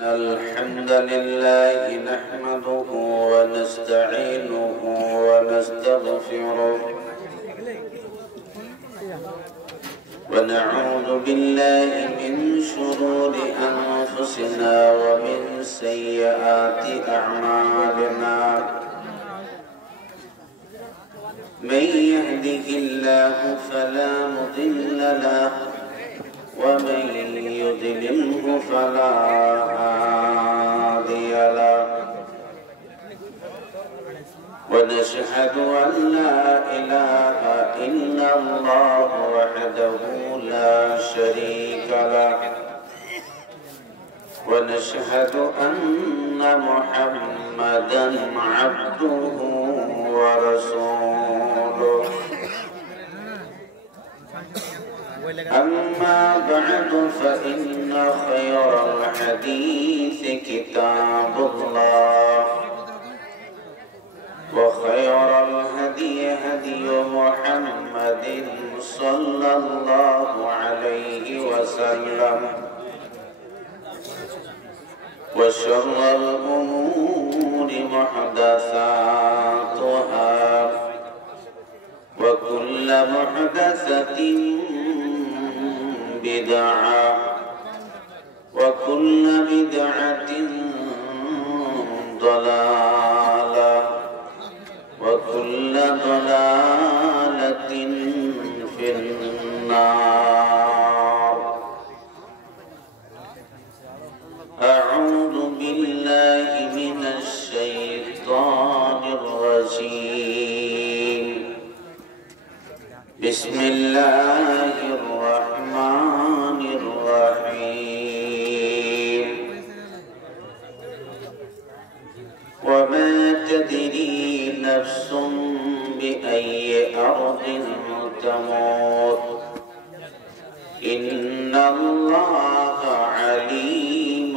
الحمد لله نحمده ونستعينه ونستغفره ونعوذ بالله من شرور أنفسنا ومن سيئات أعمالنا من يهده الله فلا مضل له ومن يضلله فلا هادي له ونشهد أن لا إله إلا الله وحده لا شريك له ونشهد أن محمدا عبده ورسوله أما بعد فإن خير الحديث كتاب الله وخير الهدي هدي محمد صلى الله عليه وسلم وشر الأمور محدثاتها وكل محدثة بدعة وكل بدعة ضلالة وكل ضلالة في النار. أعوذ بالله من الشيطان الرجيم. بسم الله الرحمن الرحيم. وما تدري نفس بأي أرض تموت إن الله عليم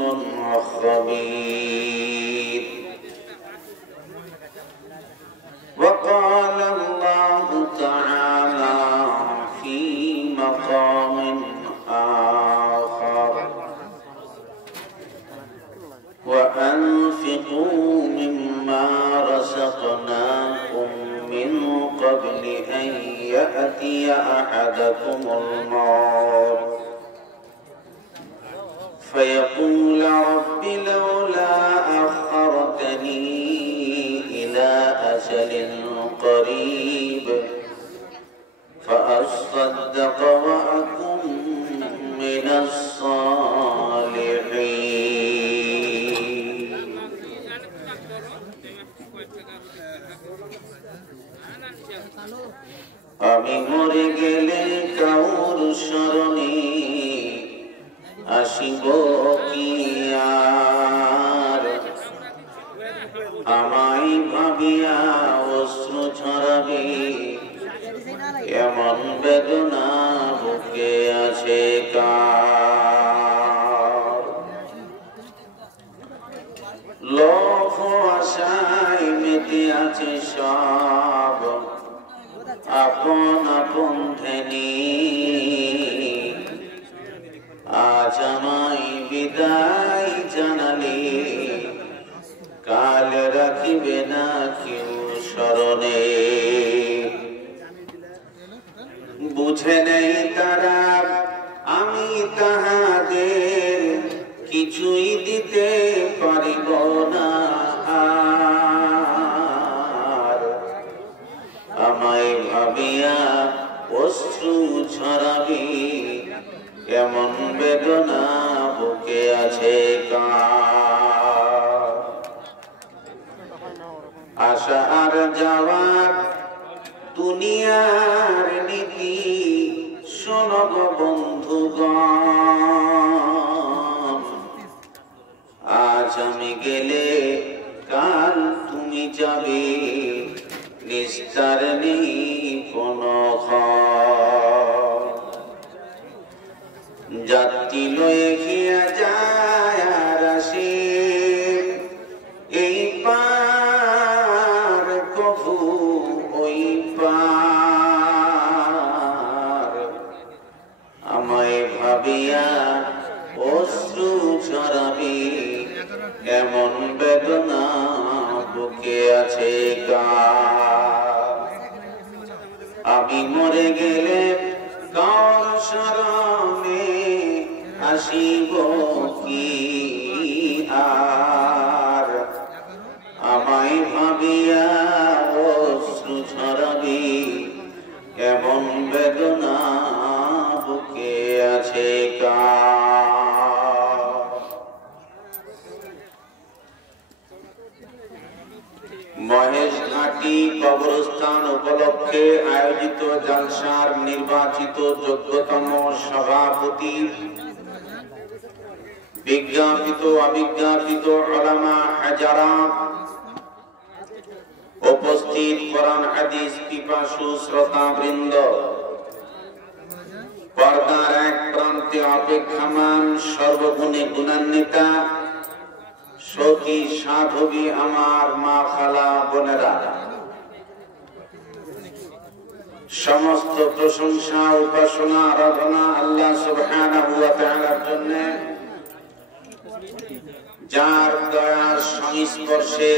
خبير. وقال الله تعالى في مقام آخر وأنفقوا مما رزقناكم من قبل أن يأتي أحدكم الموت فيقول رب لولا أخرتني إلى أجل قريب فأصدق وأكن من الصالحين. আমি মরে গেলে কাউর শরণে আসিব কি আর, আমায় ভাবিয়া অশ্রু ঝরাবে এমন বেদনা বুকে আছে কার। লোভ আশায় মেতে আছে সব আপন আপন ধ্যানে, আজ আমায় বিদায় জানালে কাল রাখিবে না কেউ স্মরণে। বুঝে নেই তারা আমি তাহাদের কিছুই দিতে পারিব না আর, আমায় ভাবিয়া অশ্রু ঝরাবে এমন বেদনা বুকে আছে কার। আশা আর যাওয়ার দুনিয়ার নীতি শোনো গো বন্ধুগণ, আজ আমি গেলে কাল তুমি যাবে নিস্তার নেই কোনো ক্ষণ। যাত্রী লয়ে গিয়া যায় আর আসে এই পার কভু ওই পার, আমায় ভাবিয়া অশ্রু ঝরাবে ঘাটি কবরস্থান উপলক্ষে আয়োজিত জালসার নির্বাচিত যোগ্যতম সভাপতি, বিজ্ঞাপিত অবিজ্ঞাপিত উলামা হাজারাত, উপস্থিত কোরআন হাদিস পিপাসু শ্রোতাবৃন্দ, পর্দার এক প্রান্তে অপেক্ষমান সর্বগুণে গুণান্বিতা সতী সাধবী আমার মা খালা বোনেরা, সমস্ত প্রশংসা উপাসনা আরাধনা আল্লাহ সুবহানাহু ওয়া তাআলার জন্য, যার দয়ার সংস্পর্শে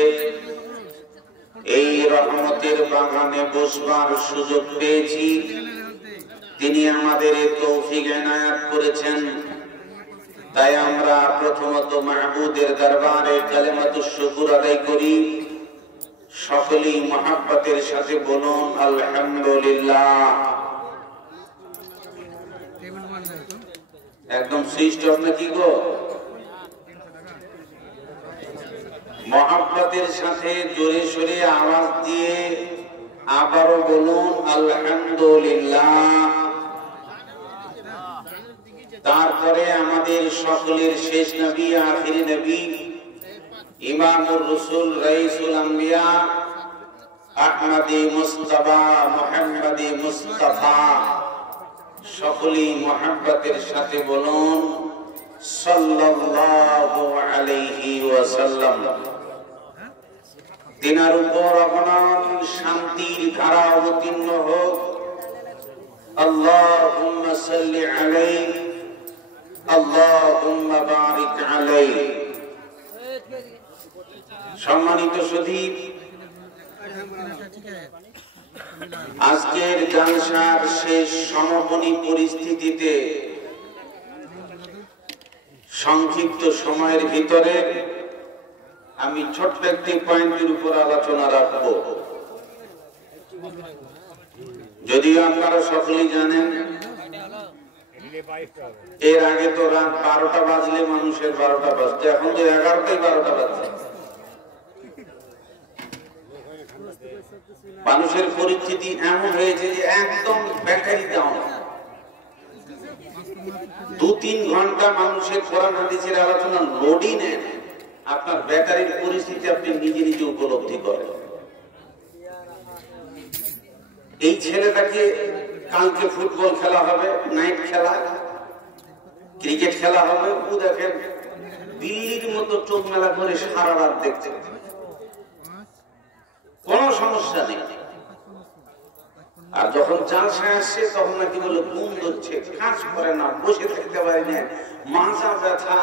এই রহমতের বাগানে বসবার সুযোগ পেয়েছি। তিনি আমাদের তৌফিক এনায়েত করেছেন। তাই আমরা প্রথমত মাহবুদের দরবারে কালিমাতুশ শুকর আদায় করি। সকলেই মহব্বতের সাথে বলুন আলহামদুলিল্লাহ। একদম সৃষ্ট নাকি গো? মহব্বতের সাথে জোরে সোরে আওয়াজ দিয়ে আবারও বলুন আলহামদুলিল্লাহ। তারপরে আমাদের সকলের শেষ নবী, আখিরি নবী, ইমামুর রাসূল, রাইসুল আম্বিয়া, আহমদী মুস্তাফা, মুহাম্মদী মুস্তাফা, সকলেই মহব্বতের সাথে বলুন সাল্লাল্লাহু আলাইহি ওয়াসাল্লাম। তিনার উপর অগণন শান্তির ধারা অবতীর্ণ হোক। আল্লাহুম্মা সাল্লি আলাইহি, আল্লাহুম্মা বারিক আলাইহি। সম্মানিত সুধী, আজকের জালসার শেষ সমাপনী পরিস্থিতিতে সংক্ষিপ্ত সময়ের ভিতরে আমি ছোট্ট একটি পয়েন্টের উপর আলোচনা রাখব। যদিও আপনারা সকলেই জানেন, এর আগে তো রাত 12টা বাজলে মানুষের 12টা বাজতো, এখন তো 11টায় 12টা বাজছে। মানুষের পরিস্থিতি এমন হয়েছে যে একদম ব্যাটারি ডাউন। 2-3 ঘন্টা মানুষের কোরআন হাদিসের আলোচনা লোডই নেন, আপনার ব্যাটারির পরিস্থিতি আপনি নিজে নিজে উপলব্ধি করেন। এই ছেলেটাকে কালকে ফুটবল খেলা হবে, নাইট খেলা, ক্রিকেট খেলা হবে, ও দেখেন দিল্লির মতো চোখ মেলা করে সারা রাত দেখছে, কোনো সমস্যা নেই। আর যখন জালসা আসছে তখন নাকি বলে ঘুম ধরছে, কাজ করে না, বসে থাকতে পারে না, মাথা ব্যথা,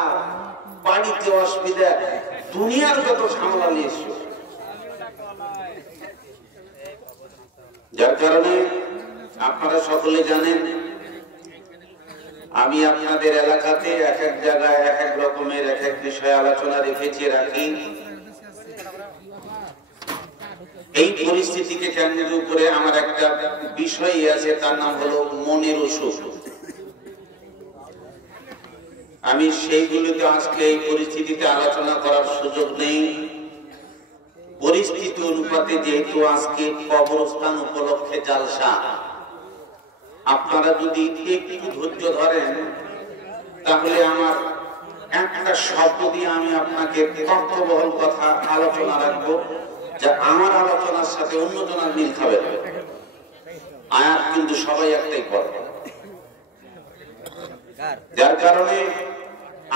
বাড়িতে অসুবিধা, দুনিয়ার যত ঝামেলা নিয়ে এসছো। যার কারণে আপনারা সকলে জানেন, আমি আপনাদের এলাকাতে এক এক জায়গায় এক এক রকমের এক এক বিষয়ে আলোচনা রেখেছি, রাখি। এই পরিস্থিতিকে কেন্দ্র করে আমার একটা বিষয় আছে, তার নাম হলো মনের অসুখ। আমি সেইগুলোতে আজকে এই পরিস্থিতিতে আলোচনা করার সুযোগ নেই। পরিস্থিতি অনুপাতে যেহেতু আজকে কবরস্থান উপলক্ষে জালসা, আপনারা যদি একটু ধৈর্য ধরেন তাহলে আমার একটা শব্দ দিয়ে আমি আপনাকে তথ্যবহুল কথা আলোচনা রাখবো, যা আমার আলোচনার সাথে অন্যজনের মিল খাবে। আয়াত কিন্তু সবাই একটাই পড়ে, যার কারণে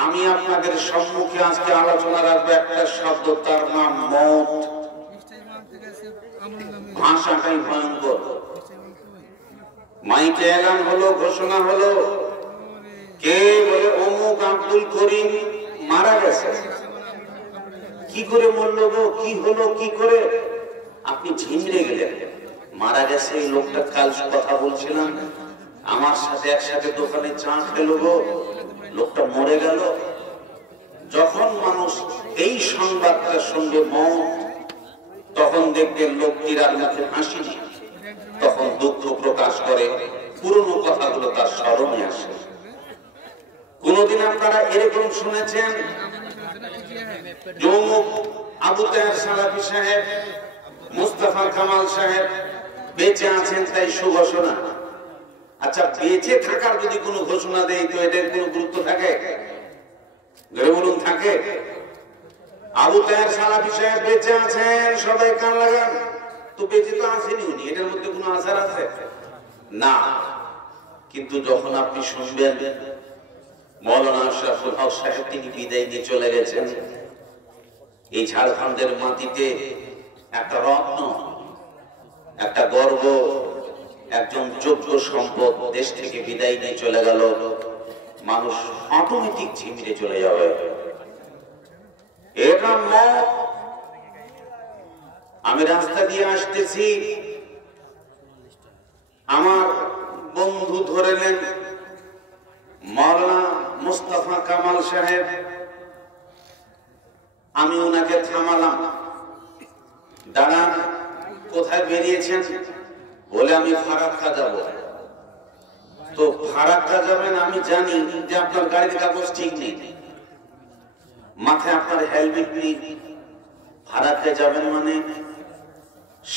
আমি আপনাদের সম্মুখে আজকে আলোচনা রাখবো একটা শব্দ, তার নাম মওত। ভাষাটাই ভয়ঙ্কর। মাইকে এলান হলো, ঘোষণা হলো, কে বলে অমুক আব্দুল করিম মারা গেছে। কি করে মরলো গো, কি হলো, কি করে? আপনি ঝিমড়ে গেলেন। মারা গেছে এই লোকটা, কাল কথা বলছিলাম, আমার সাথে একসাথে দোকানে চা খেলো গো, লোকটা মরে গেল। যখন মানুষ এই সংবাদটার সঙ্গে মওত, তখন দেখবেন লোকটির আর মুখে হাসি নেই, তখন দুঃখ প্রকাশ করে, পুরনো কথাগুলো তার স্মরণে আসে। কোনদিন আপনারা এরকম শুনেছেন আবু তাহের সালাফি সাহেব মুস্তাফা কামাল সাহেব বেঁচে আছেন তাই সুঘোষণা। আচ্ছা, বেঁচে থাকার যদি কোনো ঘোষণা দেয় তো এটার কোনো গুরুত্ব থাকে? বলুন, থাকে? আবু তাহের সালাফি সাহেব বেঁচে আছেন, সবাই কান লাগান, তো বেঁচে তো আসেনি উনি, এটার মধ্যে কোনো আসার আছে না। কিন্তু যখন আপনি শুনবেন মৌলানা আশরাফুল হক সাহেব তিনি বিদায় নিয়ে চলে গেছেন, এই ঝাড়খণ্ডের মাটিতে একটা রত্ন, একটা গর্ব, একজন যোগ্য সম্পদ দেশ থেকে বিদায় নিয়ে চলে গেল, মানুষ অটোমেটিক ঝিমিয়ে চলে যাবে। এটা মত। আমি রাস্তা দিয়ে আসতেছি, আমার বন্ধু ধরে নেন মাওলানা মুস্তাফা কামাল সাহেব, আমি ওনাকে থামালাম, দাঁড়ান, কোথায় বেরিয়েছেন? বলে আমি ফারাক্কা যাব। তো ফারাক্কা যাবেন, আমি জানি যে আপনার গাড়ির কাগজ ঠিক নেই, মাথায় আপনার হেলমেট নেই, ফারাক্কা যাবেন মানে?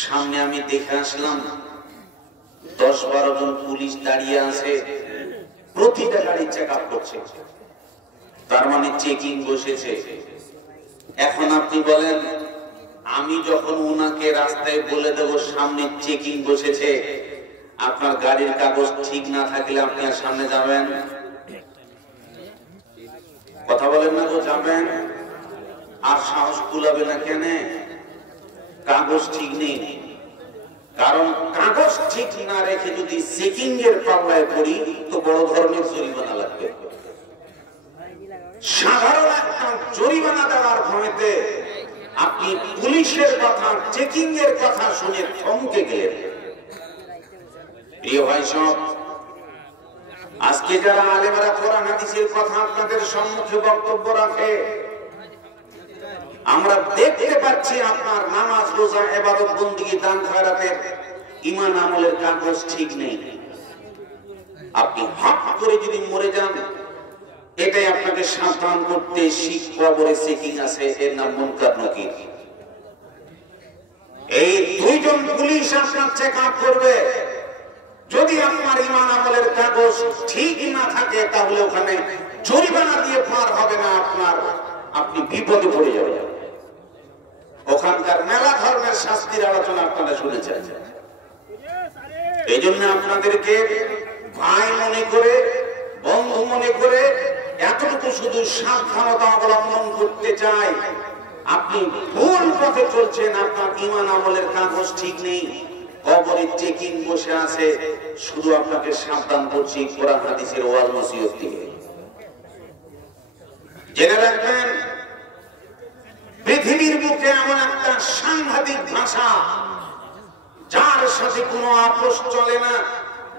সামনে আমি দেখে আসলাম 10-12 জন পুলিশ দাঁড়িয়ে আছে, প্রতিটা গাড়ি চেক আপ করছে, তার মানে চেকিং বসেছে। এখন আপনি বলেন, আমি যখন ওনাকে রাস্তায় বলে দেব সামনে চেকিং বসেছে, আপনার গাড়ির কাগজ ঠিক না থাকলে আপনি আর সামনে যাবেন? কথা বলেন না তো, যাবেন? আর সাহস কুলাবে না কেন? কাগজ ঠিক নেই। কারণ কাগজ ঠিক না রেখে যদি চেকিং এর পাল্লায় পড়ি তো বড় ধরনের জরিমানা লাগবে। সাধারণ একটা জরিমানা দেওয়ার ভয়তে আপনি পুলিশের কথা, চেকিং এর কথা শুনে থমকে গেলেন। প্রিয় ভাই সব, আজকে যারা আলেমরা কোরআন হাদিসের কথা আপনাদের সম্মুখে বক্তব্য রাখে, আমরা দেখতে পাচ্ছি আপনার নামাজ, রোজা, ইবাদত, বন্দেগী, দান, খয়রাতের, ঈমান, আমলের কাগজ ঠিক নেই। আপনি হক করে যদি মরে যান, এটাই আপনাকে সাবধান করতে শিখ কবরে চেকিং আছে, এর নাম মুনকার নাকির। এই 2 জন পুলিশ আপনার চেক আপ করবে। যদি আপনার ঈমান আমলের কাগজ ঠিক না থাকে তাহলে ওখানে জরিমানা দিয়ে পার হবে না আপনার, আপনি বিপদে পড়ে যাবেন। ওখানকার মেলা ধর্মের শাস্তির আলোচনা আপনারা শুনেছেন। এই জন্য আপনাদেরকে ভাই মনে করে, বন্ধু মনে করে এতটুকু শুধু সাবধানতা অবলম্বন করতে চাই। আপনি ভুল পথে চলছেন, আপনার ঈমান আমলের কাগজ ঠিক নেই, কবরে চেকিং বসে আছে, শুধু আপনাকে সাবধান করছি কোরআন হাদিসের ওয়াজ নসিহত থেকে। জেনে রাখবেন, পৃথিবীর বুকে এমন একটা সাংঘাতিক ভাষা যার সাথে কোনো আপোষ চলে না,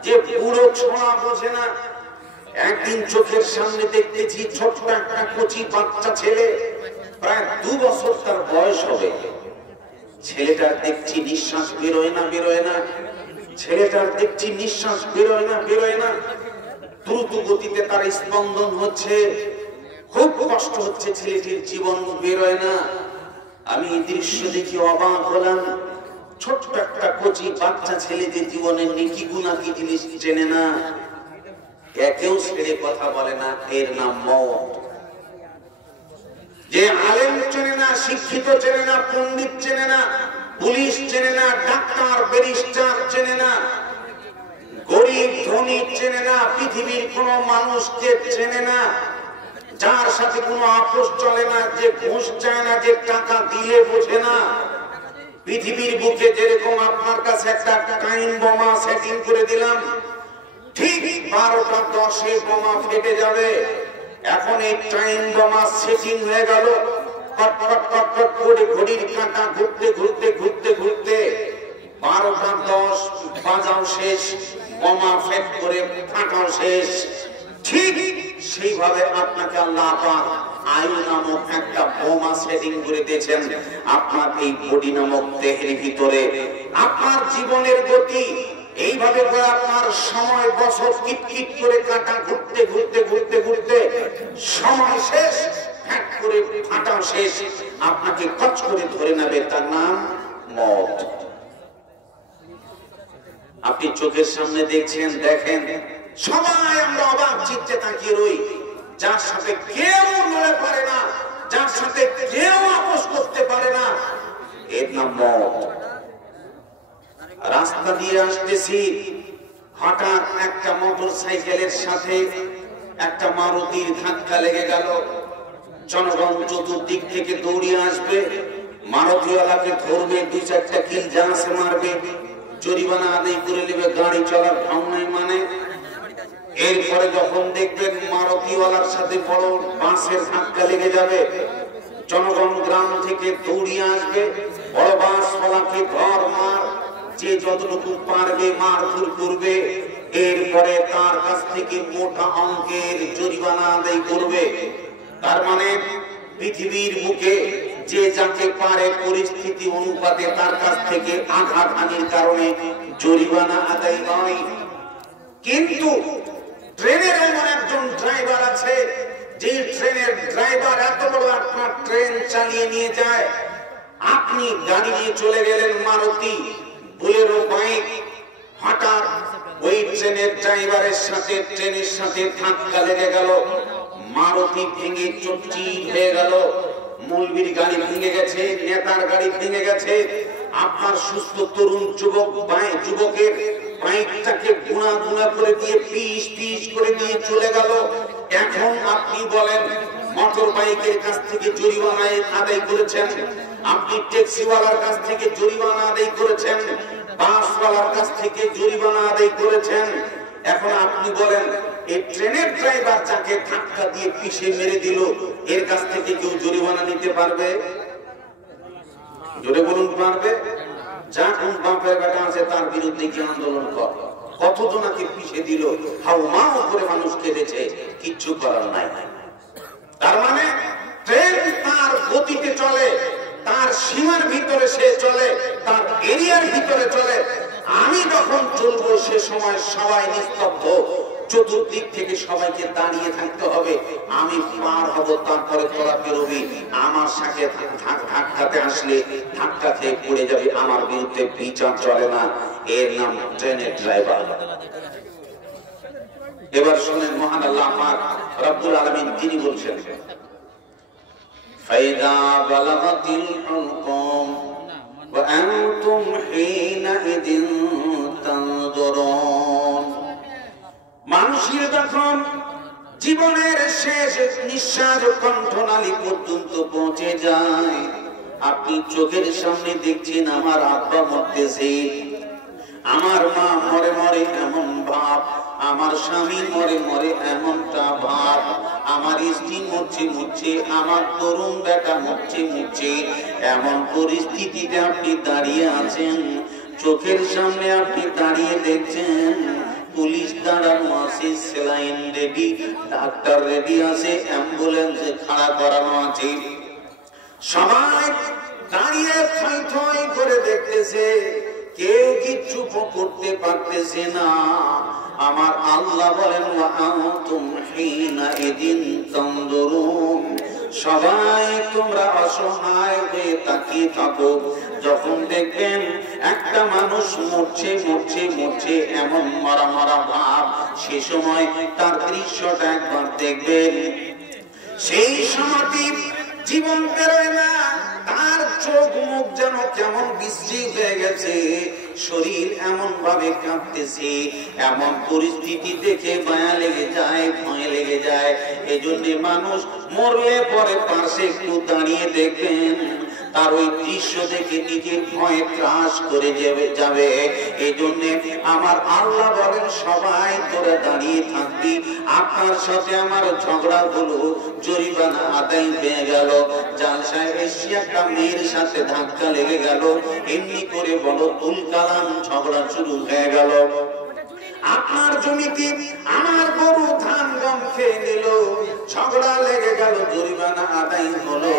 যে পুরো ছোঁয়া বোঝে না। একদিন চোখের সামনে দেখতেছি ছোট্ট একটা কচি বাচ্চা ছেলে, প্রায় 2 বছর তার বয়স হবে। ছেলেটার দেখছি নিঃশ্বাস বেরোয় না, ছেলেটার দেখছি নিঃশ্বাস বেরোয় না, দ্রুত গতিতে তার স্পন্দন হচ্ছে, খুব কষ্ট হচ্ছে, ছেলেটির জীবন বেরোয় না। আমি এই দৃশ্য দেখি অবাক হলাম। ছোট্ট একটা কচি বাচ্চা ছেলে যে জীবনের নীতি গুণা কি জিনিস চেনে না, একেও ছেড়ে কথা বলে না, এর নাম মওত। যে আলেম চেনে না, শিক্ষিত চেনে না, পণ্ডিত চেনে না, পুলিশ চেনে না, ডাক্তার, ব্যারিস্টার চেনে না, গরিব ধনী চেনে না, পৃথিবীর কোন মানুষকে চেনে না, যার সাথে কোনো আপোষ চলে না, যে ঘুষ চায় না, যে টাকা দিলে বোঝে না। পৃথিবীর বুকে যেরকম আপনার কাছে একটা টাইম বোমা সেটিং করে দিলাম, ঠিক 12টা 10-এ বোমা ফেটে যাবে। এখন এই টাইম বোমা সেটিং হয়ে গেল, কটকট কটকট করে ঘড়ির কাঁটা ঘুরতে 12টা 10 বাজাও শেষ, বোমা ফেট করে ফাটাও শেষ। ঠিক সেইভাবে আপনাকে আল্লাহ পাক আয়ু নামক একটা বোমা সেটিং করে দিয়েছেন আপনার এই বডি নামক দেহের ভিতরে। আপনার জীবনের গতি এইভাবে করে আপনার সময়, বছর কিটকিট করে কাটা ঘুরতে সময় শেষ, ফ্যাট করে ফাটাও শেষ, আপনাকে কচ করে ধরে নেবে। তার নাম মত। আপনি চোখের সামনে দেখছেন, দেখেন, সবাই আমরা অবাক চিত্তে তাকিয়ে রই, যার সাথে কেউ লড়ে পারে না, যার সাথে কেউ আপোষ করতে পারে না, এর নাম মত। রাস্তা দিয়ে আসতেছি, হঠাৎ একটা মোটর সাইকেলের সাথে একটা মারুতির ধাক্কা লেগে গেল। জনগণ চতুর্দিক থেকে দৌড়িয়ে আসবে, মারুতিওয়ালাকে ধরবে, দুই চারটা কিল জানাসে মারবে, জরিমানা আদায় করে নেবে, গাড়ি চলার ঢং নাই মানে। এরপরে যখন দেখবেন মারুতিওয়ালার সাথে বড় বাসের ধাক্কা লেগে যাবে, জনগণ গ্রাম থেকে দৌড়িয়ে আসবে, বড় বাসওয়ালাকে ধর মার, যে যতটুকু পারবে মারধর করবে। এরপরে তার কাছ থেকে মোটা অঙ্কের জরিমানা আদায় করবে। তার মানে পৃথিবীর বুকে যে যাকে পারে পরিস্থিতি অনুপাতে তার কাছ থেকে আঘাতহানির কারণে জরিমানা আদায় নয়। কিন্তু ট্রেনের এমন একজন ড্রাইভার আছে, যে ট্রেনের ড্রাইভার এত বড় আপনার ট্রেন চালিয়ে নিয়ে যায়, আপনি গাড়ি নিয়ে চলে গেলেন মারুতি বোলেরো বাইক, হঠাৎ ওই ট্রেনের ড্রাইভারের সাথে ট্রেনের সাথে ধাক্কা লেগে গেল, মারুতি ভেঙে চুরচির হয়ে গেল, মৌলবীর গাড়ি ভেঙে গেছে, নেতার গাড়ি ভেঙে গেছে, আপনার সুস্থ তরুণ যুবকের বাইকটাকে গুণা গুণা করে দিয়ে পিস পিস করে নিয়ে চলে গেল। এখন আপনি বলেন, মোটর বাইকের কাছ থেকে জরিমানা আদায় করেছেন, আপনি ট্যাক্সিওয়ালার কাছ থেকে জরিমানা আদায় করেছেন, বাসওয়ালার কাছ থেকে জরিমানা আদায় করেছেন। এখন আপনি বলেন, এই ট্রেনের ড্রাইভার যাকে ধাক্কা দিয়ে পিষে মেরে দিল, এর কাছ থেকে কেউ জরিমানা নিতে পারবে? জোরে বলুন, পারবে? যা কোন বাপের বেটা আছে তার বিরুদ্ধে কি আন্দোলন কর। কতজনাকে পিষে দিল, হাউ মাউ করে মানুষ কেঁদেছে, কিচ্ছু করার নাই। তার মানে ট্রেন তার গতিতে চলে, তার সীমার ভিতরে সে চলে, তার এরিয়ার ভিতরে চলে। আমি যখন চলবো সে সময় সবাই নিস্তব্ধ, চতুর্দিক থেকে সবাইকে দাঁড়িয়ে থাকতে হবে। আমি পার হব, তারপরে তোরা বেরোবি। আমার সাথে ধাক্কাতে আসলে ধাক্কা খেয়ে পড়ে যাবে, আমার বিরুদ্ধে বিচার চলে না। এর নাম ট্রেনের ড্রাইভার। এবার শুনেন, মহান আল্লাহ পাক রব্বুল আলামিন তিনি বলছেন, ফাইদা বালাগাতিল হুলকুম ওয়া আনতুম হিনাইদিন তানজুরুন। মানুষের যখন জীবনের শেষ নিঃশ্বাস কণ্ঠনালী পর্যন্ত পৌঁছে যায়, আপনি চোখের সামনে দেখছেন আমার আব্বা মরতেছে, আমার মা মরে মরে এমন ভাব, আমার স্বামী মরে মরে এমনটা ভাব, আমার স্ত্রী মরছে মরছে, আমার তরুণ বেটা মরছে মরছে, এমন পরিস্থিতিতে আপনি দাঁড়িয়ে আছেন। চোখের সামনে আপনি দাঁড়িয়ে দেখছেন, পুলিশ দাঁড়ানো আছে, সেলাইন রেডি, ডাক্তার রেডি আছে, অ্যাম্বুলেন্সে খাড়া করানো আছে, সবাই দাঁড়িয়ে থই থই করে দেখতেছে, কেউ কিচ্ছু করতে পারতেছে না। আমার আল্লাহ বলেন, ওয়া আনতুম হিনাইদিন তানজুরুন, সবাই তোমরা অসহায় হয়ে তাকিয়ে থাকো। যখন দেখবেন একটা মানুষ মরছে মরছে মরছে, এমন মরা মরা ভাব, সে সময় তার দৃশ্যটা একবার দেখবেন। সেই সময়টি জীবন বেরোয় না, তার চোখ মুখ যেন কেমন বিশ্রী হয়ে গেছে, শরীর এমন ভাবে কাঁপতেছে, এমন পরিস্থিতি দেখে মায়া লেগে যায়, ভয় লেগে যায়। এজন্য মানুষ মরলে পরে পাশে একটু দাঁড়িয়ে দেখবেন, তার ওই দৃশ্য দেখে নিজের ভয়ে ত্রাস করে যাবে। এই জন্য আমার আল্লাহ বলেন, সবাই তোরা দাঁড়িয়ে থাকবি, আপনার সাথে আমার ঝগড়া হলো, জরিমানা আদায় হয়ে গেল, জালসায় এসে একটা মেয়ের সাথে ধাক্কা লেগে গেল, এমনি করে বলো তুল কালাম ঝগড়া শুরু হয়ে গেল। আপনার জমিতে আমার গরু ধান গম খেয়ে নিল, ঝগড়া লেগে গেল, জরিমানা আদায় হলো।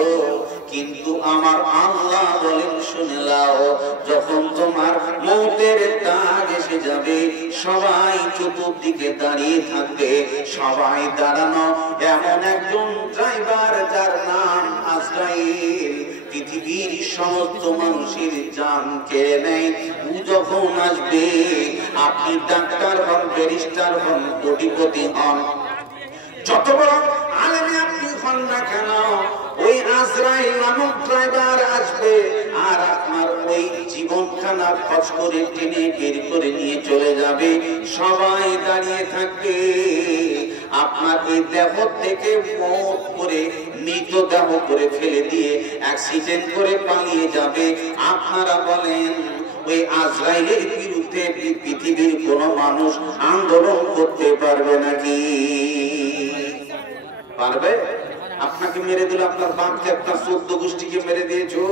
কিন্তু আমার আল্লাহ বলেন, শুনে নাও, যখন তোমার মৌতের দাগ এসে যাবে, সবাই চতুর্দিকে দাঁড়িয়ে থাকবে, সবাই দাঁড়ানো। এমন একজন ড্রাইভার যার নাম আজরাইল, পৃথিবীর সমস্ত মানুষের জান কেড়ে নেয়, যখন আসবে আপনি ডাক্তার হন, ব্যারিস্টার হন, কোটিপতি হন, যত বড় আলেমে আপনি হন না কেন, ওই আজরাইল নামক ড্রাইভার আসবে আর আপনার ওই জীবনখানা খচ করে টেনে বের করে নিয়ে চলে যাবে। সবাই দাঁড়িয়ে থাকবে, আপনার এই দেহ থেকে মত করে মৃত দেহ করে ফেলে দিয়ে অ্যাক্সিডেন্ট করে পালিয়ে যাবে। আপনারা বলেন ওই আজরাইলের বিরুদ্ধে পৃথিবীর কোন মানুষ আন্দোলন করতে পারবে নাকি? পারবে? আপনাকে মেরে দিল, আপনার বাপকে, আপনার 14 গোষ্ঠীকে মেরে দিয়েছো,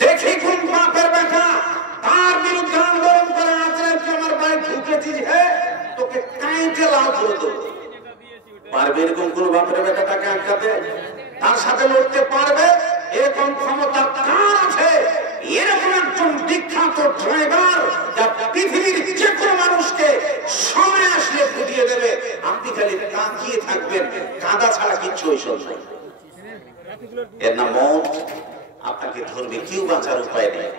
দেখি কোন বাপের বেটা তার বিরুদ্ধে আন্দোলন করে আজরাইলকে আমার বাড়ি ঢুকেছিস, হ্যাঁ তোকে কাইটে লাল করে দেবো। পারবে এরকম কোন বাপের বেটা তাকে আটকাতে? তার সাথে লড়তে পারবে এরকম ক্ষমতা কার আছে? এরকম একজন বিখ্যাত ড্রাইভার যা পৃথিবীর যে কোনো মানুষকে সময় আসলে ফুটিয়ে দেবে, আপনি খালি তাকিয়ে থাকবেন, কাঁদা ছাড়া কিচ্ছু ঐসব নাই। এর নাম মওত, আপনাকে ধরবে, কেউ বাঁচার উপায় নেই।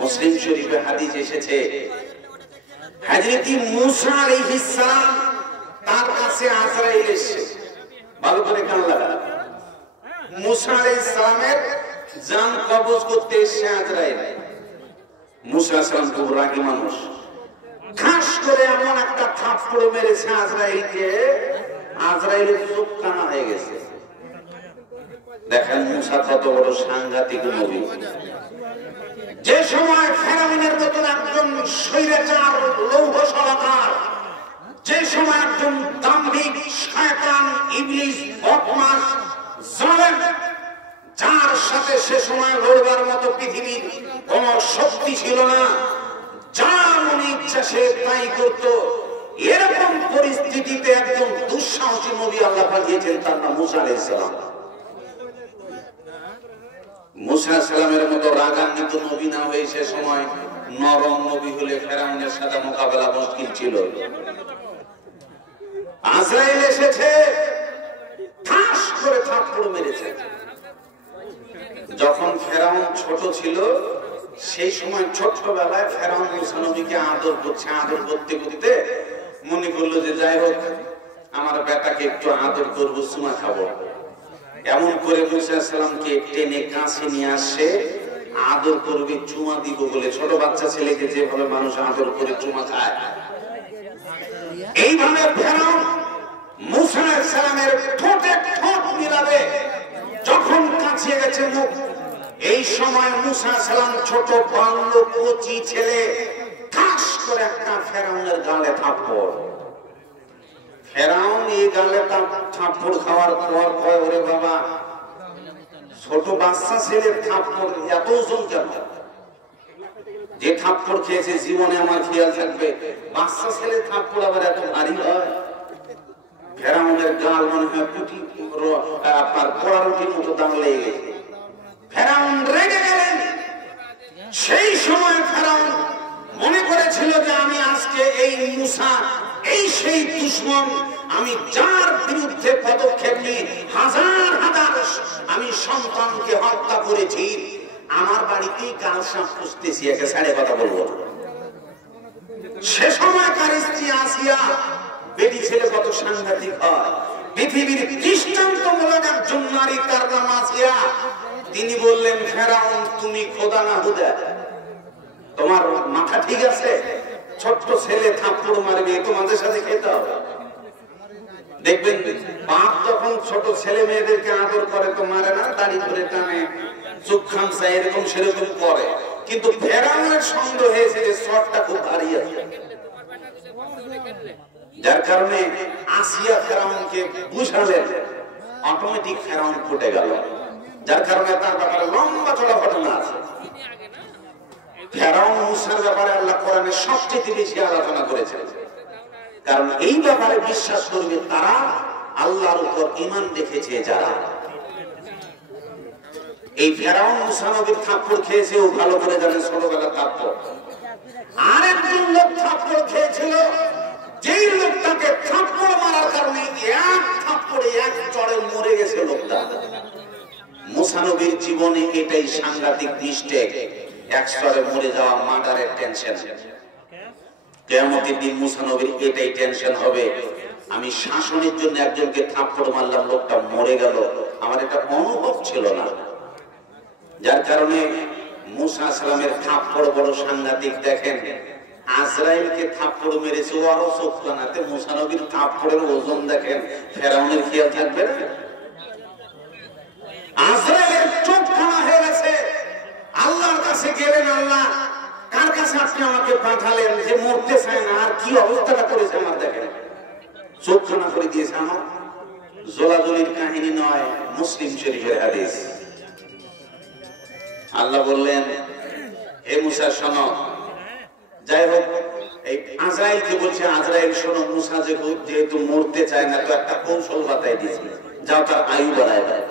মুসলিম শরীফে হাদিস এসেছে, হযরত মুসা আলাইহিস সালাম তার কাছে আজরাইল এসেছে, ভালো করে কান লাগান। মুসা আলাইহিস সালামের জান কবজ করতে এসেছে আজরাইল। মুসা আলাইহিস সালাম খুব রাগী মানুষ, খাস করে এমন একটা থাপ্পড় মেরেছে আজরাইলকে, আজরাইলের চোখ কানা হয়ে গেছে। দেখেন মুসা কত বড় সাংঘাতিক নবী। যে সময় ফেরাউনের মতন একজন স্বৈরাচার লৌহ সলাকার, যে সময় একজন দাম্ভিক শয়তান ইবলিস বদমাশ জালেম, যার সাথে সে সময় লড়বার মতো পৃথিবীর কোন শক্তি ছিল না, যা মনে ইচ্ছা সে তাই করত, এরকম পরিস্থিতিতে একজন দুঃসাহসী নবী আল্লাহ পাঠিয়েছেন, তার নাম মুসা আলাইহিস সালাম। মুসা আলাইহিস সালামের মতো রাগান্বিত নবী না হয়ে সে সময় নরম নবী হলে ফেরাউনের সাথে মোকাবেলা মুশকিল ছিল। আজরাইল এসেছে, ঠাস করে থাপ্পড় মেরেছে। যখন ফেরাউন ছোট ছিল সেই সময় ছোট্টবেলায় ফেরাউন মুসা নবীকে আদর করছে, আদর করতে করতে মনে করলো যে যাই হোক আমার বেটাকে একটু আদর করবো, চুমা খাবো। এমন করে মুসা আলাইহিস সালামকে টেনে কাছে নিয়ে আসে, আদর করবে, চুমা দিব বলে। ছোট বাচ্চা ছেলেকে যেভাবে মানুষ আদর করে চুমা খায়, এইভাবে ফেরাউন মুসা আলাইহিস সালামের ঠোঁটে ঠোঁট মিলাবে। যখন কাছে গেছে মুখ, এই সময় মুসা আলাইহিস সালাম ছোট বাল্য কচি ছেলে, ঠাস করে একটা ফেরাউনের গালে থাপ্পড়। ফেরাউন এই গালে থাপ্পড় খাওয়ার পর কয়, ওরে বাবা, ছোট বাচ্চা ছেলের থাপ্পড় এত ওজন কেন? যে থাপ্পড় খেয়েছে জীবনে আমার খেয়াল থাকবে, বাচ্চা ছেলের থাপ্পড় আবার এত ভারী হয়? ফেরাউনের গাল মনে হয় পুটি আপনার পোড়ারুটির মতো দাম লেগে গেছে। ফেরাউন রেগে গেলেন। সেই সময় ফেরাউন মনে করেছিল যে আমি আজকে এই মুসা, এই সেই দুশমন, আমি যার বিরুদ্ধে পদক্ষেপ নিয়ে হাজার হাজার আমি সন্তানকে হত্যা করেছি, আমার বাড়িতেই কাল সাপ পুষতেছি, একে সাড়ে কথা বলবো। সে সময়কার স্ত্রী আসিয়া, বেটি ছেলে কত সাংঘাতিক হয়, পৃথিবীর দৃষ্টান্তমূলক একজন নারী, তার নাম আসিয়া। তিনি বললেন, ফেরাউন তুমি খোদা না হুদা, তোমার মাথা ঠিক আছে? ছোট্ট ছেলে থাপ্পড় মারবে, তোমাদের সাথে খেতে হবে। দেখবেন বাপ যখন ছোট ছেলে মেয়েদেরকে আদর করে তো মারে না, দাড়ি ধরে টানে, চোখ খামচা এরকম সেরকম করে। কিন্তু ফেরাউনের সন্দেহ হয়েছে যে শটটা খুব ভারী আছে, যার কারণে আসিয়া ফেরাউনকে বুঝালেন, অটোমেটিক ফেরাউন ফুটে গেল। যার কারণে তার ব্যাপারে লম্বা চড়া ঘটনা আছে। ফেরাউন মুসার ব্যাপারে আল্লাহ কোরআনে সবচেয়ে বেশি আলোচনা করেছেন, কারণ এই ব্যাপারে বিশ্বাস করবে তারা, আল্লাহর উপর ঈমান রেখেছে যারা। এই ফেরাউন মুসা নবীর থাপ্পড় খেয়েছে, ও ভালো করে জানে ছোটবেলার থাপ্পড়। আরেকজন লোক থাপ্পড় খেয়েছিল, যেই লোকটাকে থাপ্পড় মারার কারণে এক থাপ্পড়ে এক চড়ে মরে গেছে লোকটা। মুসা মুসা নবীর জীবনে এটাই সাংঘাতিক মিস্টেক, এক স্তরে মরে যাওয়া, মার্ডারের টেনশন। কিয়ামতের দিন মুসা নবীর এটাই টেনশন হবে, আমি শাসনের জন্য একজনকে থাপ্পড় মারলাম, লোকটা মরে গেল, আমার এটা অনুভব ছিল না। যার কারণে মুসা আলাইহিস সালামের থাপ্পড় বড় সাংঘাতিক। দেখেন আজরাইলকে থাপ্পড় মেরেছে, ও আরো চোখ কানাতে, মুসা নবীর থাপ্পড়ের ওজন দেখেন, ফেরাউনের খেয়াল থাকবে না? আজরাইলের চোখ কানা হয়ে গেছে, আল্লাহর কাছে গেলেন, আল্লাহ কার কাছে আপনি আমাকে পাঠালেন যে মরতে চায় না, আর কি অবস্থাটা করেছে আমার, দেখেন চোখ কানা করে দিয়েছে আমার। জোলাজলির কাহিনী নয়, মুসলিম শরীফের হাদিস। আল্লাহ বললেন, হে মুসা শোনো। যাই হোক, এই আজরাইলকে বলছে, আজরাইল শোনো, মুসা যেহেতু মরতে চায় না, তো একটা কৌশল বাতাই দিয়েছে, যাও তার আয়ু বাড়ায় দেয়।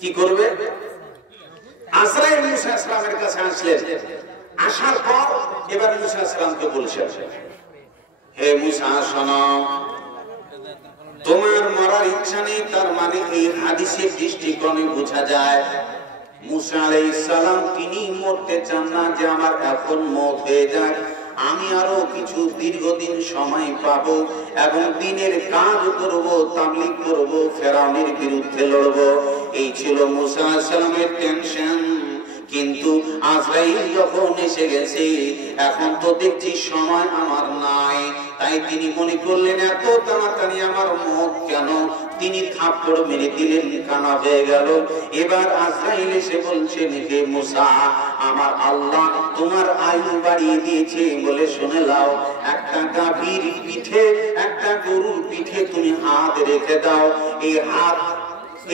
কি করবে? আজরাইল মুসা আলাইহিস সালামের কাছে আসলেন, আসার পর এবার মুসা আলাইহিস সালামকে বলছেন, হে মুসা শোনো, তোমার মরার ইচ্ছা নেই, তার মানে এই হাদিসের দৃষ্টিকোণে বোঝা যায় মুসা আলাইহিস সালাম তিনি মরতে চান না, যে আমার এখন মওত হয়ে যায়, আমি আরো কিছু দীর্ঘদিন সময় পাবো এবং দিনের কাজ করব, তাবলীগ করব, ফেরাউনের বিরুদ্ধে লড়ব। এই ছিল মুসা আলাইহিস সালামের টেনশন। কিন্তু আজরাইল যখন এসে গেছে, এখন তো দেখছি সময় আমার নাই, তাই তিনি মনে করলেন এত তাড়াতাড়ি আমার মওত কেন, তিনি থাপ্পড় মেরে দিলেন, কানা হয়ে গেল। এবার আজরাইল এসে বলছেন, হে মুসা, আমার আল্লাহ তোমার আয়ু বাড়িয়ে দিয়েছে বলে শুনে লাও, একটা গাভীর পিঠে, একটা গরুর পিঠে তুমি হাত রেখে দাও,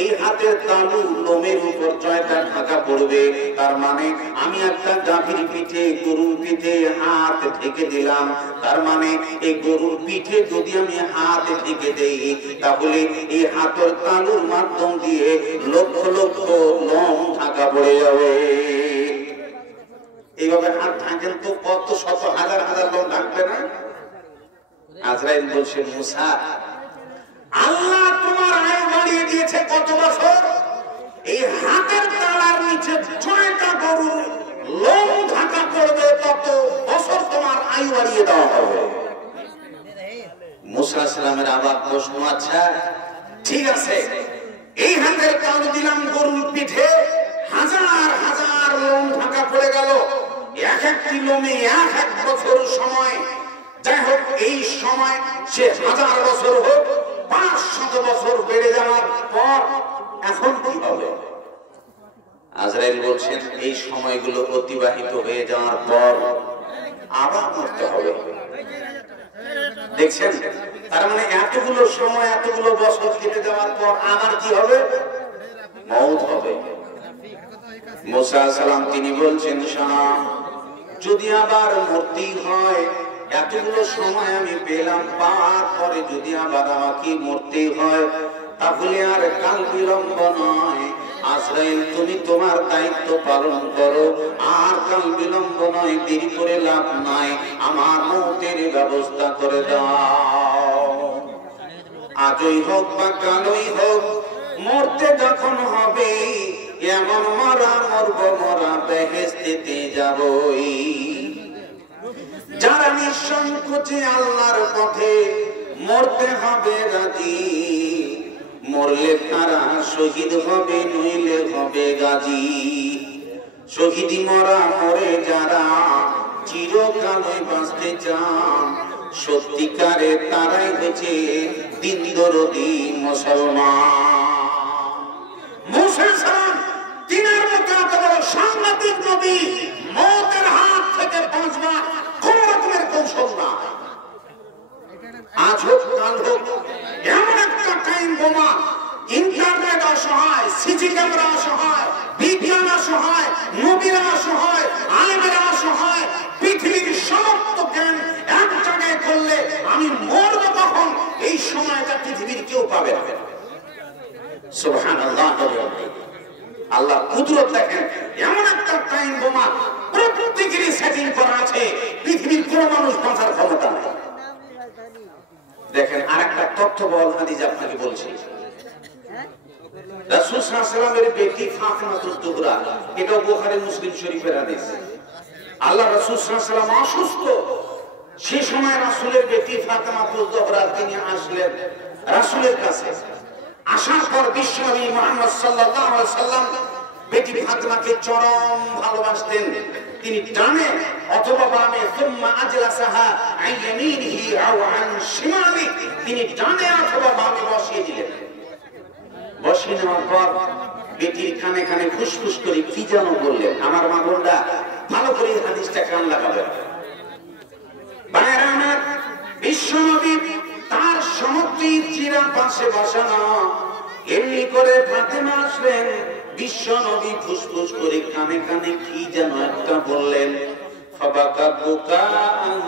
এই হাতের তালু লোমের উপর জয়টা ঢাকা পড়বে, তার মানে আমি একটা গাভীর পিঠে, গরুর পিঠে হাত ঢেকে দিলাম, তার মানে এই গরুর পিঠে যদি আমি হাত ঢেকে দেই, তাহলে এই হাতের তালুর মাধ্যম দিয়ে লক্ষ লক্ষ লোম ঢাকা পড়ে যাবে। এইভাবে হাত ঢাকেন তো কত শত হাজার হাজার লোম ঢাকবে না? আজরাইল বলছেন, মুসা, আল্লাহ তোমার আয়ু বাড়িয়ে দিয়েছে কত বছর, এই হাতের তালার নিচে ছয়টা গরুর লোম ঢাকা পড়বে, তত বছর তোমার আয়ু বাড়িয়ে দেওয়া হবে। মুসা আলাইহিস সালামের আবার প্রশ্ন, আচ্ছা ঠিক আছে, এই হাতের তালু দিলাম গরুর পিঠে, হাজার হাজার লোম ঢাকা পড়ে গেল, এক একটি লোমে এক এক বছর সময়, যাই হোক এই সময় সে 1000 বছর হোক, 500 বছর বেড়ে যাওয়ার পর এখন কি হবে? আজরাইল বলছেন, এই সময়গুলো অতিবাহিত হয়ে যাওয়ার পর আবার মরতে হবে। দেখছেন, তার মানে এতগুলো সময়, এতগুলো বছর কেটে যাওয়ার পর আবার কি হবে? মওত হবে। মুসা আলাইহিস সালাম তিনি বলছেন, শোনো, যদি আবার মরতে হয়, এতগুলো সময় আমি পেলাম, পার পরে যদি আবার আমাকে মরতে হয়, তাহলে আর কাল বিলম্ব নয়, আজরাইল তুমি তোমার দায়িত্ব পালন করো, আর কাল বিলম্ব নয়, দেরি করে লাভ নাই, আমার মওতের ব্যবস্থা করে দাও। আজই হোক বা কালই হোক, মরতে যখন হবে, এমন মরা মরব, মরা বেহেশতেতে যাবই। যারা নিঃসংকোচে আল্লাহর পথে মরতে হবে রাজি, মরলে তারা শহীদ হবে, নইলে হবে গাজী। শহীদ মরা মরে যারা চিরকালে বাঁচতে চান, সত্যিকারে তারাই হচ্ছে দিন দরদি মুসলমান। মুসা আলাইহিস সালাম তিনার মতো এত বড় সাংঘাতিক নবী, মওতের হাত থেকে বাঁচবার কোন রকমের কৌশল না। আজ হোক কাল হোক, এমন একটা টাইম বোমা, ইন্টারনেট অসহায়, সিসি ক্যামেরা অসহায়, বিজ্ঞান অসহায়, নবীরা অসহায়, আলেমেরা অসহায়, পৃথিবীর সমস্ত জ্ঞান এক জায়গায় করলে আমি মরব কখন, এই সময়টা পৃথিবীর কেউ পাবে না। সুবহানাল্লাহ। আল্লাহ কুদরত দেখেন, এমন একটা টাইম বোমা প্রত্যেকেরই সেটিং করা আছে, পৃথিবীর কোন মানুষ বাঁচার ক্ষমতা নেই। দেখেন, আর একটা তথ্য বল হাদিস আপনাকে বলছি, রাসূল সাল্লাল্লাহু আলাইহি ওয়াসাল্লামের বেটি ফাতেমাতুজ জোহরা, এটা বুখারী মুসলিম শরীফের হাদিস। আল্লাহ রাসূল সাল্লাল্লাহু আলাইহি ওয়াসাল্লাম অসুস্থ, সেই সময় রাসূলের বেটি ফাতেমাতুজ জোহরা তিনি আসলেন রাসূলের কাছে। আসার পর বিশ্বনবী মুহাম্মদ সাল্লাল্লাহু আলাইহি ওয়াসাল্লাম বেটি ফাতেমাকে চরম ভালোবাসতেন। তিনি ডানে অথবা বামে সুম্মা আজলাসাহা আন ইয়ামিনিহি আও আন শিমালিহি, তিনি ডানে অথবা বামে বসিয়ে দিলেন। বসিয়ে নেওয়ার পর বেটির কানে কানে ফুসফুস করে কি যেন বললেন। আমার মা বোনরা ভালো করে হাদিসটা কান লাগাবেন। বাইরামের বিশ্বনবী তার সমুদ্রের চিরা পাশে বসানো, এমনি করে ফাতেমা আসলেন। বিশ্বনবী ফুসফুস করে কানে কানে কি যেন একটা বললেন। ফাবাকা বুকাআন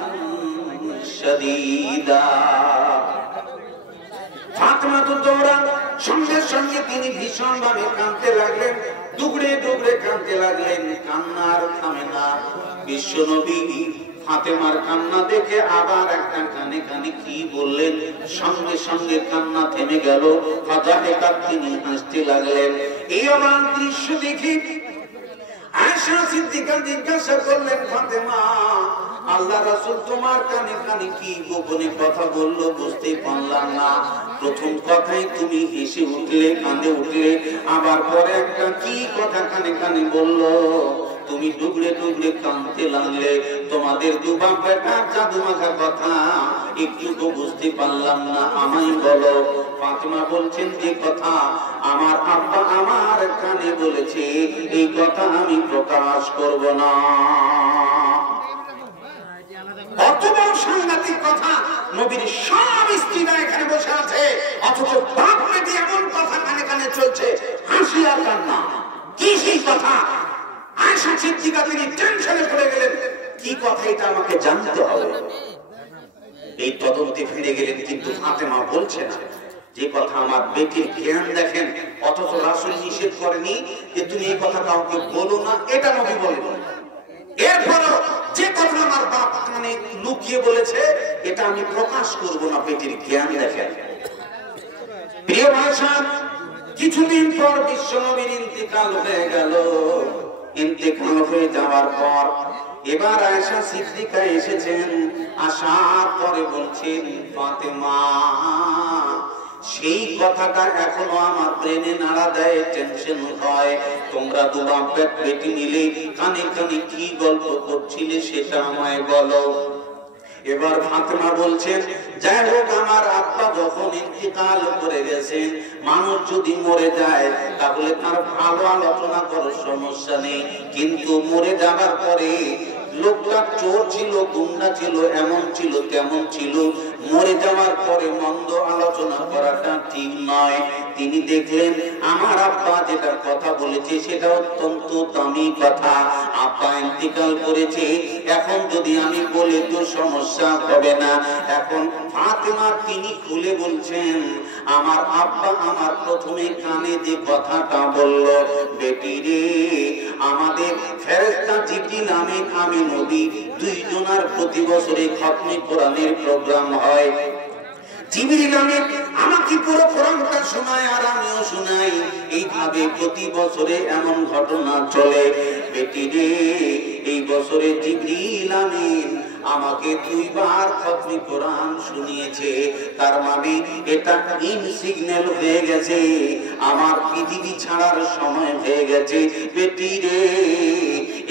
শাদীদা, ফাতেমাতুজ জোহরা সঙ্গে সঙ্গে তিনি ভীষণ ভাবে কাঁদতে লাগলেন, দুগড়ে দুগড়ে কাঁদতে লাগলেন, কান্নার থামে না। বিশ্বনবী ফাতেমার কান্না দেখে আবার একটা কানে কানে কি বললেন, সঙ্গে সঙ্গে কান্না থেমে গেল। ফাজাহিকাত, তিনি হাসতে লাগলেন। এই অবাক দৃশ্য দেখে আয়েশা সিদ্দিকা জিজ্ঞাসা করলেন, ফাতেমা, আল্লাহ রাসূল তোমার কানে কানে কি গোপনে কথা বললো বুঝতে পারলাম না। প্রথম কথাই তুমি হেসে উঠলে, কাঁদে উঠলে, আবার পরে একটা কি কথা কানে কানে বললো, তুমি ডুবড়ে ডুবড়ে কাঁদতে লাগলে। তোমাদের দুবাব বেটা জাদু মাখা কথা একটু তো বুঝতে পারলাম না, আমায় বলো। ফাতেমা বলছেন, যে কথা আমার আব্বা আমার কানে বলেছে এই কথা আমি প্রকাশ করব না। অথবা সাংঘাতিক কথা, নবীর সব স্ত্রীরা এখানে বসে আছে, অথচ বাপ বেটি এমন কথা কানে কানে চলছে, হাসি আর কান্না। কি সেই কথা? আয়েশা সিদ্দিকা তিনি টেনশনে পড়ে গেলেন, কি কথা এটা আমাকে জানতে হবে। এই তদন্তে ফিরে গেলেন, কিন্তু ফাতেমা বলছে না যে কথা আমার বেটির জ্ঞান দেখেন, অথচ রাসূল নিষেধ করেনি যে তুমি এই কথা কাউকে বলো না, এটা নবী বলেন। এরপরও যে কথা আমার বাপ কানে লুকিয়ে বলেছে এটা আমি প্রকাশ করব না, বেটির জ্ঞান দেখেন। প্রিয় ভাষা, কিছুদিন পর বিশ্বনবীর ইন্তেকাল হয়ে গেল। ইন্তেকাল হয়ে যাওয়ার পর এবার আয়েশা সিদ্দিকা এসেছেন। আসার পরে বলছেন, ফাতেমা, সেই কথাটা এখনো আমার ব্রেনে নাড়া দেয়, টেনশন হয়। তোমরা দুবাব বেটি মিলে কানে কানে কি গল্প করছিলে সেটা আমায় বলো। এবার ফাতেমা বলছেন, যাই হোক, আমার আব্বা যখন ইন্তেকাল করে গেছেন, মানুষ যদি মরে যায় তাহলে তার ভালো আলোচনা করো, সমস্যা নেই, কিন্তু মরে যাবার পরে লোকটা চোর ছিল, গুন্ডা ছিল, এমন ছিল, তেমন ছিল, মরে যাওয়ার পরে মন্দ আলোচনা করাটা ঠিক নয়। তিনি দেখলেন আমার আব্বা যেটা কথা বলেছে সেটা অত্যন্ত দামি কথা। আব্বা ইন্তেকাল করেছে, এখন যদি আমি বলি তো সমস্যা হবে না। এখন ফাতেমা তিনি খুলে বলছেন, আমার আব্বা আমার প্রথমে কানে যে কথাটা বলল, বেটি রে, আমাদের ফেরেশতা জিবরিল আমিন আমি নবী দুইজনার প্রতি বছরে খতমে কোরআনের প্রোগ্রাম হয়। জিবরিল আমিন আমাকে পুরো কোরআনটা শোনায় আর আমিও শোনাই, এইভাবে প্রতি বছরে এমন ঘটনা চলে। বেটি রে, এই বছরে জিবরিল আমিন আমাকে 2 বার খতমে কোরআন শুনিয়েছে। তার মানে এটা ইন সিগন্যাল হয়ে গেছে, আমার পৃথিবী ছাড়ার সময় হয়ে গেছে। বেটি রে,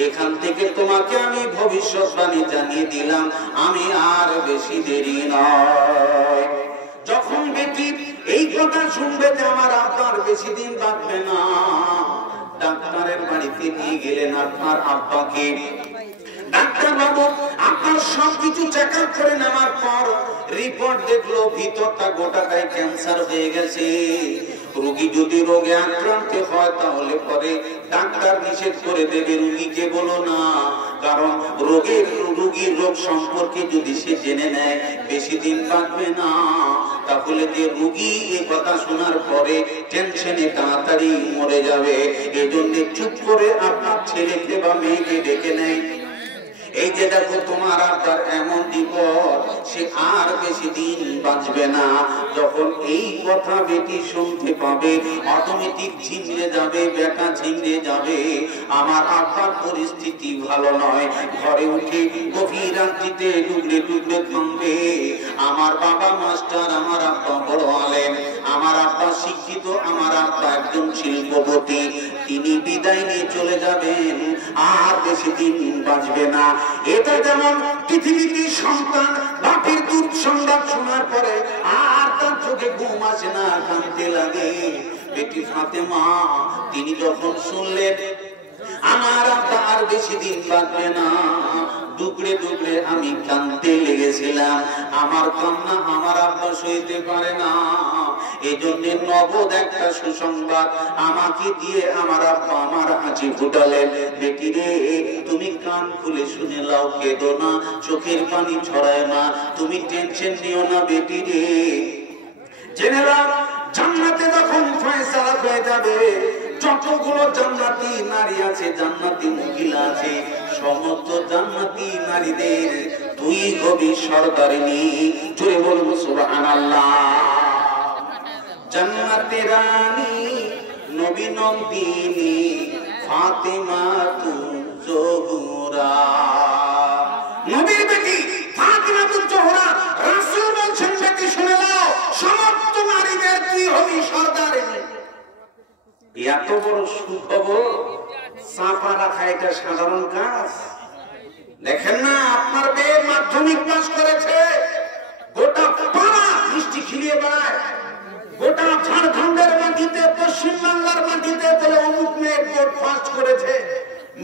এখান থেকে তোমাকে আমি ভবিষ্যৎবাণী জানিয়ে দিলাম, আমি আর বেশি দেরি নয়। যখন বেটি এই কথা শুনবে যে আমার আব্বার বেশি দিন বাঁচবে না, ডাক্তারের বাড়িতে নিয়ে গেলেন আপনার আব্বাকে। ডাক্তার বাবু আপনার সবকিছু চেক আপ করে নেওয়ার পর রিপোর্ট দেখলো ভিতরটা গোটাটাই ক্যান্সার হয়ে গেছে। রোগী যদি রোগে আক্রান্ত হয় তাহলে পরে ডাক্তার নিষেধ করে দেবে রোগীকে বলো না, কারণ রোগীর রোগ সম্পর্কে যদি সে জেনে নেয় বেশি দিন বাঁচবে না। তাহলে যে রোগী এই কথা শোনার পরে টেনশনে তাড়াতাড়ি মরে যাবে, এজন্য চুপ করে আপনার ছেলেকে বা মেয়েকে ডেকে নেয়। এই যে দেখো তোমার আব্বার এমন বিপদ, সে আর বেশি দিন বাঁচবে না। যখন এই কথা বেটি শুনতে পাবে, অটোমেটিক ঝিমড়ে যাবে, বেটা ঝিমড়ে যাবে। আমার আব্বার পরিস্থিতি ভালো নয়, ঘরে উঠে গভীর রাত্রিতে টুকরে টুকরে থামবে। আমার বাবা মাস্টার, আমার আব্বা বড় আলেম, আমার আব্বা শিক্ষিত, আমার আব্বা একজন শিল্পপতি। তিনি বিদায় নিয়ে চলে যাবেন, আর বেশি দিন বাঁচবে না। এটা যেমন পৃথিবীতে সন্তান বাপের দুঃসংবাদ শোনার পরে আর তার চোখে ঘুম আসে না, কাঁদতে লাগে। বেটি ফাতেমা তিনি যখন শুনলেন আমার আব্বা আর বেশি দিন বাঁচবে না, টুকরে টুকরে আমি কাঁদতে লেগেছিলাম। আমার কান্না আমার আব্বা সইতে পারে না, এই জন্য নগদ একটা সুসংবাদ আমাকে দিয়ে আমার আব্বা আমার হাঁচি ফুটালেন। বেটি রে, তুমি কান খুলে শুনে লাও, কেঁদো না, চোখের পানি ছড়ায় না, তুমি টেনশন নিও না বেটি রে। জেনে নাও, জান্নাতে যখন ফয়সালা হয়ে যাবে, যতগুলো জান্নাতি নারী আছে, জান্নাতি মহিলা আছে, সমস্ত জান্নাতি নারীদের তুই হবি সরদারিনী। জোরে বলবো সুবহানাল্লাহ। জান্নাতে রানী নবী নন্দিনী ফাতেমা তু জোহরা, নবীর বেটি ফাতেমা তু জোহরা। রাসূল বলছেন বেটি শুনে নাও, সমস্ত নারীদের তুই হবি সরদারিনী। এত বড় সুখবর চাপা রাখা এটা সাধারণ কাজ? দেখেন না, আপনার মেয়ে মাধ্যমিক পাস করেছে, গোটা পাড়া মিষ্টি খিলিয়ে বেড়ায়, গোটা ঝাড়খণ্ডের মাটিতে, পশ্চিম বাংলার মাটিতে বলে অমুক মেয়ে বোর্ড ফার্স্ট করেছে।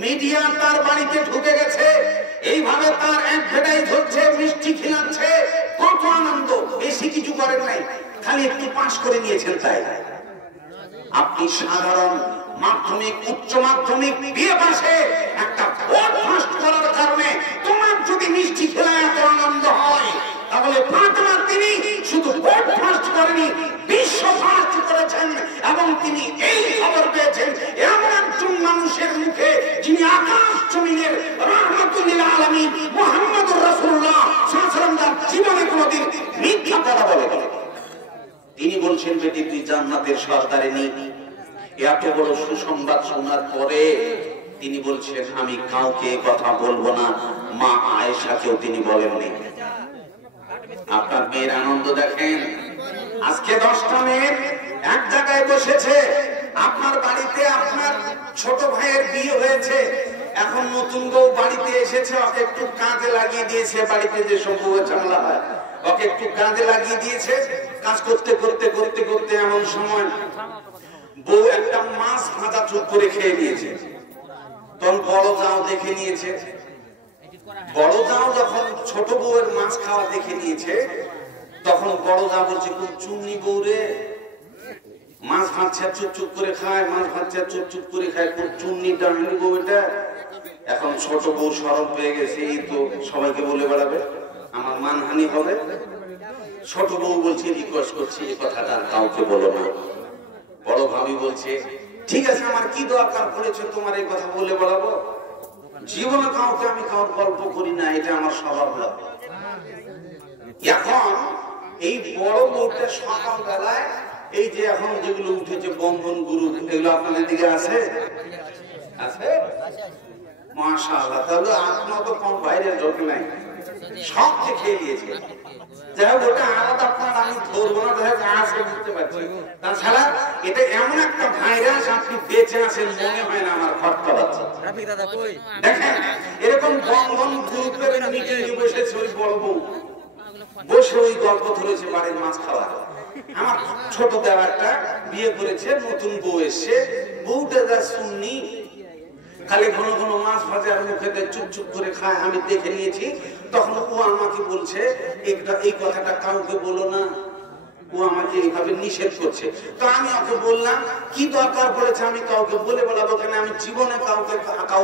মিডিয়া তার বাড়িতে ঢুকে গেছে, এইভাবে তার অ্যাডভার্টাইজ হচ্ছে, মিষ্টি খিলাচ্ছে। কত আনন্দ! বেশি কিছু করেন নাই, খালি একটু পাস করে নিয়েছেন তাই। আপনি সাধারণ মাধ্যমিক, উচ্চ মাধ্যমিক, বিএ পাশে একটা বোর্ড ফার্স্ট করার কারণে তোমার যদি মিষ্টি খেলায় এত আনন্দ হয়, তাহলে ফাতেমা তিনি শুধু বোর্ড ফার্স্ট করেনি, বিশ্ব ফার্স্ট করেছেন। এবং তিনি এই খবর পেয়েছেন এমন একজন মানুষের মুখে, যিনি আকাশ জমিনের রাহমাতুল লিল আলামিন মুহাম্মদুর রাসূলুল্লাহ সাল্লাল্লাহু আলাইহি ওয়াসাল্লাম তার জীবনে কোনোদিন মিথ্যা কথা বলেননি। তিনি বলছেন বেটি তুই জান্নাতের সরদারিনী। এত বড় সুসংবাদ শোনার পরে তিনি বলছেন আমি কাউকে কথা বলবো না। মা আয়েশাকেও তিনি বলেননি। আপনার মেয়ের আনন্দ দেখেন, আজকে 10টা মেয়ে এক জায়গায় বসেছে। আপনার বাড়িতে আপনার ছোট ভাইয়ের বিয়ে হয়েছে, এখন নতুন বউ বাড়িতে এসেছে, ওকে একটু কাজে লাগিয়ে দিয়েছে। বাড়িতে যে সব বউ ঝামেলা হয়, ওকে একটু কাজে লাগিয়ে দিয়েছে। কাজ করতে করতে করতে করতে এমন সময় বউ একটা মাছ ভাজা চুপ করে খেয়ে নিয়েছে। তখন বড় যাও দেখে নিয়েছে। বড় যাও যখন ছোট বউয়ের মাছ খাওয়া দেখে নিয়েছে, তখন বড় যাও বলছে কোন চুমনি বউ রে, মাছ ভাজছে চুপ চুপ করে খায়, মাছ ভাজছে চুপ চুপ করে খায়, কোন চুমনি ডাইনি বউ এটা। এখন ছোট বউ শরম পেয়ে গেছে, এই তো সবাইকে বলে বেড়াবে, আমার মানহানি হবে। ছোট বউ বলছে রিকোয়েস্ট করছি এই কথাটা কাউকে বলো না। বড় ভাবি বলছে ঠিক আছে, আমার কি দরকার পড়েছে তোমার এই কথা বলে বেড়াবো? জীবনে কাউকে আমি কাউর গল্প করি না, এটা আমার স্বভাব না। এখন এই বড় বউটা সকাল বেলায় এই যে এখন যেগুলো উঠেছে বন্ধন গুরু, এগুলো আপনাদের দিকে আছে? আছে মাশাআল্লাহ। তাহলে আপনার তো কম বাইরের যোগ নাই, সব খেয়ে দিয়েছে। যাই হোক, ওটা আলাদা আপনার আমি ধরবো না, যাই হোক আছে বুঝতে পারছি। তাছাড়া এটা এমন একটা ভাইরাস, আপনি বেঁচে আছেন মনে হয় না আমার খটকা পাচ্ছে। দেখেন এরকম বন্ধন গ্রুপের মিটিং এ বসেছে ওই বড় বউ, বসে ওই গল্প ধরেছে বাড়ির মাছ খাওয়া। আমার ছোট দেওয়ারটা বিয়ে করেছে, নতুন বউ এসছে, বউটা যা শুননি, খালি ঘন ঘন মাছ ভাজা আর মুখে চুপ চুপ করে খায়, আমি দেখে নিয়েছি। তখন ও আমাকে বলছে এই কথাটা কাউকে বলো না, ও আমাকে এইভাবে নিষেধ করছে। তো আমি ওকে বললাম কি দরকার পড়েছে আমি কাউকে বলে বেড়াবো কেন, আমি জীবনে কাউকে